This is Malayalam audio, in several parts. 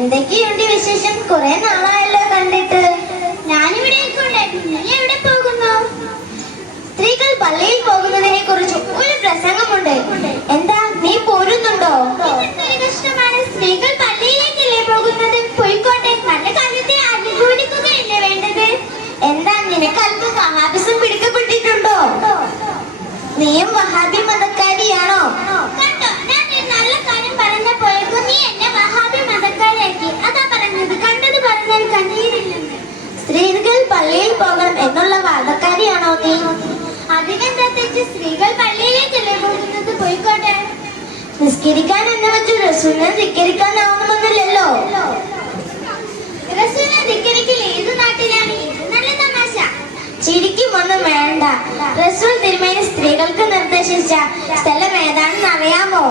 എന്തൊക്കെയുണ്ട് വിശേഷം? കുറെ നാളായല്ലോ കണ്ടിട്ട്. ഞാനിവിടെയൊക്കെ ഉണ്ടായിരുന്നു. നീ എവിടെ പോകുന്നു? സ്ത്രീകൾ പള്ളിയിൽ പോകുന്നതിനെ കുറിച്ച് ഒരു പ്രസംഗമുണ്ട്. എന്താ, നീ പോരുന്നുണ്ടോ? കഷ്ടമാണ്, സ്ത്രീകൾ പള്ളിയിലേക്കല്ലേ പോകുന്നത്? പോയിക്കോട്ടെ, നല്ല കാര്യത്തെ അനുകൂലിക്കുകയല്ലേ വേണ്ടത്. എന്താ, നിനക്ക് അല്പം വഹാബിസം പിടിക്കപ്പെട്ടിട്ടുണ്ടോ? നീയും വഹാബി മതക്കാരിയാണോ? കണ്ടോ, ഞാൻ നല്ല കാര്യം പറഞ്ഞപ്പോഴേക്കും നീ എന്നെ വഹാബി മതക്കാരിയാക്കി. അതാ പറഞ്ഞത്, കണ്ടത് പറഞ്ഞാൽ കണ്ണീരില്ലെന്ന്. സ്ത്രീകൾ പള്ളിയിൽ പോകണം എന്നുള്ള വാദക്കാരിയാണോ നീ? അതിനെന്താ തെറ്റ്? സ്ത്രീകൾ പള്ളിയിലേക്കല്ലേ പോകുന്നത്? പോയിക്കോട്ടെ. നിസ്കരിക്കാൻ എന്ന് വെച്ചു റസൂലിനെ ധിക്കരിക്കാനാവുമെന്നില്ലല്ലോ. റസൂലിനെ ധിക്കരിക്കൽ ഏത് നാട്ടിലാണ്? നല്ല തമാശ. ചിരിക്കുമൊന്നും വേണ്ട. റസൂൽ തിരുമേനി സ്ത്രീകൾക്ക് നിർദ്ദേശിച്ച സ്ഥലം ഏതാണെന്ന് അറിയാമോ?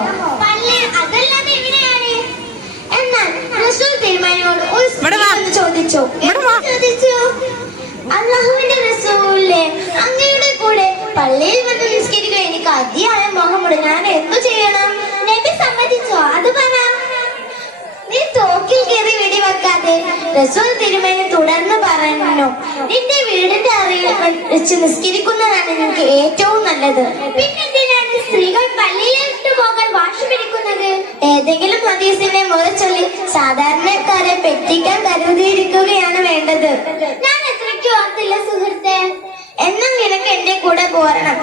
പള്ളി. അതല്ലാതെ എവിടെയാണ്? എന്നാൽ റസൂൽ തിരുമേനിയോട് ഒരു സ്ത്രീ ചോദിച്ചു. അല്ലാഹുവിന്റെ റസൂലേ, അങ്ങയുടെ കൂടെ പള്ളിയിൽ വന്ന് നിസ്കരിക്കാൻ എനിക്ക് അതിയായ മോഹമുണ്ട്. ഞാൻ എന്തു ചെയ്യണം? നബി സമ്മതിച്ചോ? അത് പറ. നീ തോക്കിൽ കയറി വെടിവെക്കാതെ. റസൂൽ തിരുമേനി തുടർന്ന് പറഞ്ഞു, നിന്റെ വീടിന്റെ അറയിൽ വെച്ച് നിസ്കരിക്കുന്നതാണ് നിനക്ക് ഏറ്റവും നല്ലത്. പിന്നെന്തിനാണ് സ്ത്രീകൾ പള്ളിയിലേക്ക് പോകാൻ വാശി പിടിക്കുന്നത്? ഏതെങ്കിലും ഹദീസിനെ മുറിച്ചൊല്ലി സാധാരണക്കാരെ പറ്റിക്കാൻ കരുതിയിരിക്കുകയാണ് വേണ്ടത്. ഞാൻ എത്രയ്ക്ക് ഓർത്തില്ല സുഹൃത്തെ. എന്നാൽ നിനക്ക് എന്റെ കൂടെ പോരണം.